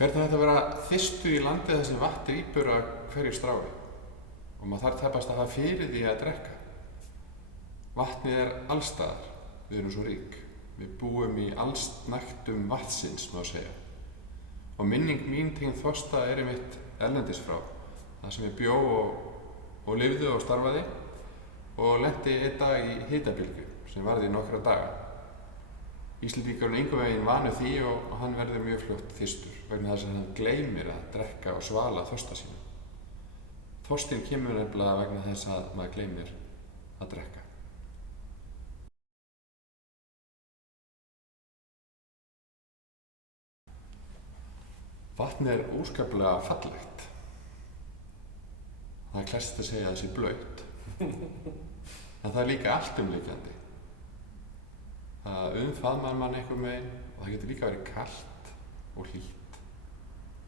Hvernig er þetta að vera þyrstur í landi þar sem vatn drýpur af hverju strái og maður þarf tæpast að hafa fyrir því að drekka? Vatnið er allstaðar, við erum svo rík. Við búum í allsnægtum vatnsins, má segja. Og minning mín tengd þorsta er einmitt erlendis frá, þar sem ég bjó og lifði og starfaði og lenti einn dag í hitabylgju sem varði í nokkra daga. Íslendingarinn er engan veginn vanur því og hann verður mjög fljótt þyrstur vegna þess að hann gleymir að drekka og svala þorsta sínum. Þorstinn kemur nefnilega vegna þess að maður gleymir að drekka. Vatnið er óskaplega fallegt. Það er klassískt að segja að það sé blautt. En það er líka alltumlykjandi. Það umfaðmar mann einhvern veginn og það getur líka verið kalt og hlýtt,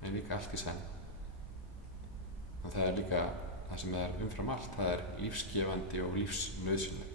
en líka allt í senn. En það er líka það sem er umfram allt, það er lífsgefandi og lífsnauðsynlegt.